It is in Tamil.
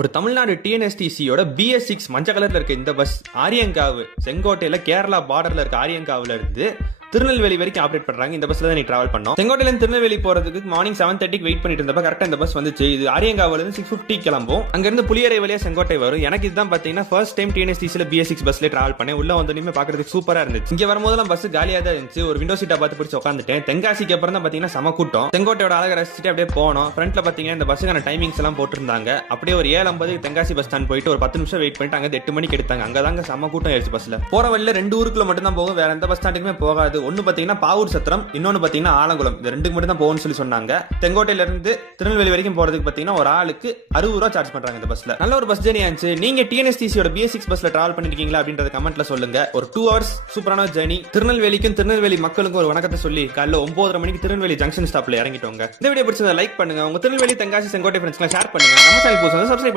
ஒரு தமிழ்நாடு டிஎன்எஸ்டிசியோட BS6 மஞ்சள் கலர்ல இருக்க இந்த பஸ் ஆரியங்காவு செங்கோட்டையில கேரளா பார்டர்ல இருக்க ஆரியங்காவுல இருந்து திருநெல்வேலி வரைக்கும் ஆப்ரேட் பண்றாங்க. இந்த பஸ்ல தான் நீ டிராவல் பண்ணோம். செங்கோட்டையில திருநெல்வேலி போறதுக்கு மார்னிங் 7:30 வெயிட் பண்ணிட்டு இருந்தப்ப கரெக்டா இந்த பஸ் வந்துச்சு. இது ஆரியங்காவுல இருந்து 6:50 கிளம்பும். அங்க இருந்து புளியரை வழியா செங்கோட்டை வரும். எனக்கு இதுதான் பாத்தீங்கன்னா ஃபர்ஸ்ட் டைம் டிஎன்எஸ்டிசில BS6 பஸ்ல டிராவல் பண்ணேன். உள்ள வந்தோடனே பாக்குறதுக்கு சூப்பரா இருந்துச்சு. இங்க வரும்போதெல்லாம் பஸ் காலியா தான் இருந்துச்சு. ஒரு விண்டோ சீட்டா பார்த்து பிடிச்சி உட்காந்துட்டேன். தென்காசிக்கு அப்புறம் தான் பாத்தீங்கன்னா சம கூட்டம். செங்கோட்டையோட அழகை ரசிச்சுட்டு அப்படியே போனோம். ஃப்ரண்ட்ல பாத்தீங்கன்னா இந்த பஸ்ஸுக்கான டைமிங்ஸ் எல்லாம் போட்டிருந்தாங்க. அப்படியே ஒரு 7:50 தென்காசி பஸ் ஸ்டாண்ட் போயிட்டு ஒரு 10 நிமிஷம் வெயிட் பண்ணிட்டு அங்க 8 மணிக்கு எடுத்தாங்க. அங்கதாங்க சம கூட்டம் ஆயிடுச்சு. பஸ்ல போற வழியில 2 ஊருக்குள்ள மட்டும் தான் போகும். வேற எந்த பஸ் ஸ்டாண்டுக்குமே போகாது. ஒன்னு பாத்தீங்கன்னா பாவூர் சத்திரம், இன்னொன்னு பாத்தீங்கன்னா ஆலங்குளம். இந்த ரெண்டுக்கு மட்டும் தான் போகும்னு சொல்லி சொன்னாங்க. தெங்கோட்டையில இருந்து திருநெல்வேலி வரைக்கும் போறதுக்கு பாத்தீங்கன்னா ஒரு ஆளுக்கு 60 ரூபா சார்ஜ் பண்றாங்க இந்த பஸ்ல. நல்ல ஒரு பஸ் ஜர்னி ஆச்சு. நீங்க டிஎன்எஸ்டிசியோட BS6 பஸ்ல டிராவல் பண்ணிருக்கீங்களா அப்படின்றத கமெண்ட்ல சொல்லுங்க. ஒரு 2 ஹவர்ஸ் சூப்பரான ஜர்னி. திருநெல்வேலிக்கும் திருநெல்வேலி மக்களுக்கும் ஒரு வணக்கத்தை சொல்லி காலைல 9:30 மணிக்கு திருநெல்வேலி ஜங்ஷன் ஸ்டாப்ல இறங்கிட்டோங்க. இந்த வீடியோ பிடிச்சதை லைக் பண்ணுங்க. உங்க திருநெல்வேலி தென்காசி செங்கோட்டை ஃப்ரெண்ட்ஸ்க்கு ஷேர் பண்ணுங்க. நம்ம சேனல் புதுசா சப்ஸ்கிரைப்